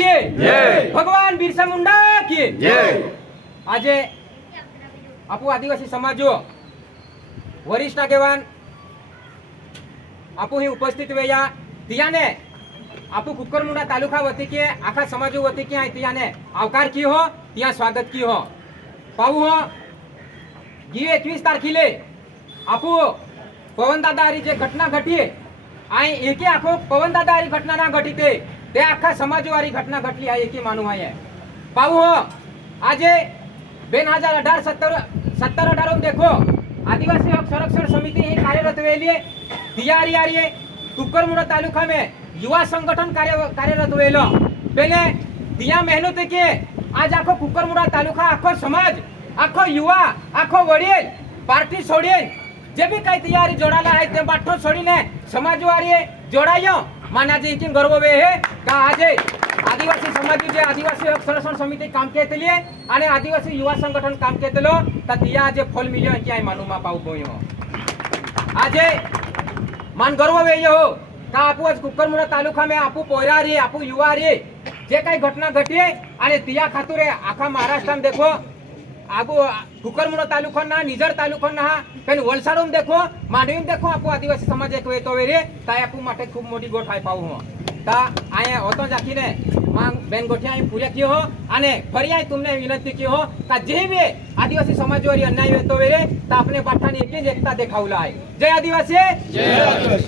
की जय। भगवान बिरसा मुंडा की जय। આજે આપુ આદિવાસી સમાજો વરિષ્ઠ આગેવાન આપુ અહીં ઉપસ્થિત વેયા તિયાને આપુ કુકરમુંડા તાલુકા વતી કે આખા સમાજો વતી કે તિયાને આવકાર કી હો ત્યાં સ્વાગત કી હો પાઉ હો ગીએ 21 તારીખે આપુ પવન દાદારી જે ઘટના ઘટી આ એકે આખો પવન દાદારી ઘટના ના ઘટી તે આખા સમાજો વાળી ઘટના ઘટલી આ એકે માનું આયે પાઉ હો આજે 2018 देखो आदिवासी हक संरक्षण समिति ही कार्यरत वेली तैयारी आ रही है कुकरमुंडा तालुका में युवा संगठन कार्यरत वेलो पहले दिया मेहनत के आज आखो कुकरमुंडा तालुका आखो समाज आखो युवा आखो वडील पार्टी छोड़ी जे भी कई तैयारी जोड़ाला है ते बाठो छोड़ीने समाज वारी जोड़ायो मानाजी की गर्व वे है का आज आदिवासी समाज जे आदिवासी हक संरक्षण समिति काम केतली आणि आदिवासी युवा संगठन काम केतलो त दिया जे फल मिल्यो क्याय मालूम पाऊ गयो आजे मान गर्व वे हो का आपू आज कुकरमुंडा तालुका में आपू पोयरा रे आपू युवा रे जे काही घटना घटी आणि तिया खातुरे आखा महाराष्ट्र में देखो आपू कुकरमुंडा तालुका ना निजर तालुका ना पेन वलसाड में देखो मांडवी में देखो आपू आदिवासी समाज एक वेतो वे रे ताय आपू माटे खूब मोटी गोठ आय पाऊ हो ता आया होतो जाकीने मांग बेन गोठिया पूरे की हो आणि फरी आय तुमने विनंती की हो का जे भी आदिवासी समाजवारी अन्याय वेतो वे रे ता अपने बाठानी एक एकता देखावला आहे जय आदिवासी जय आदिवासी।